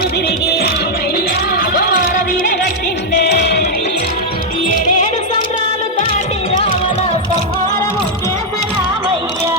దిక్కులు తిరిగి కట్టిండే ఏడేడు సంద్రాలు దాటి రావణ సంహారము చేసరామయ్యా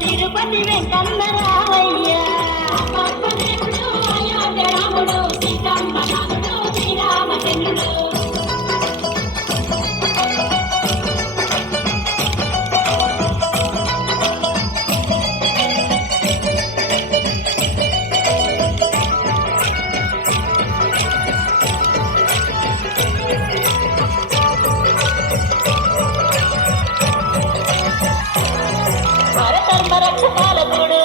తిరుపతి వెంకన్న రామయ్యా రాముడు సీతమ్మ నాథుడు శ్రీరామచంద్రుడు పాలకుడు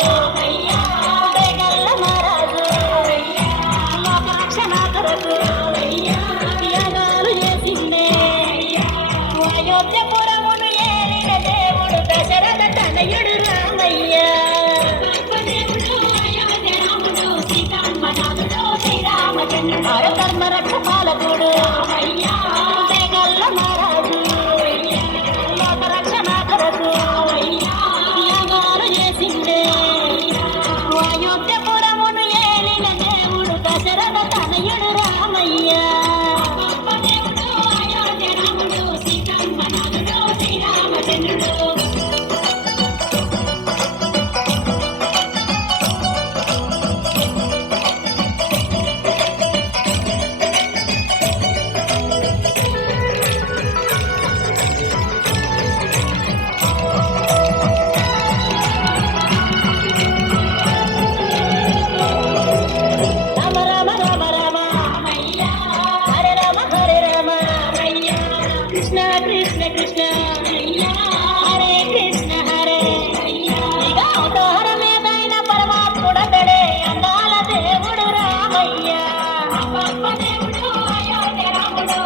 మహారాజు లోకరక్షణాకరకు యాగాలు చేసిందే అయోధ్యపురమును ఏలిన దేవుడు దశరథ తనయుడు రామయ్య ధర్మరక్ష పాలకుడు మహారాజు లోకరక్షణాకరకు అయోధ్యపురమును ఏలిన దేవుడు దశరథ తనయుడు రామయ్య రాముడు సీతమ్మ నాథుడు శ్రీరామచంద్రుడు కృష్ణ కృష్ణ కృష్ణ హరే కృష్ణ హరే ఇక అవతారమేదైన పరమాత్ముడతడే అందాల దేవుడు రామయ్య రాముడు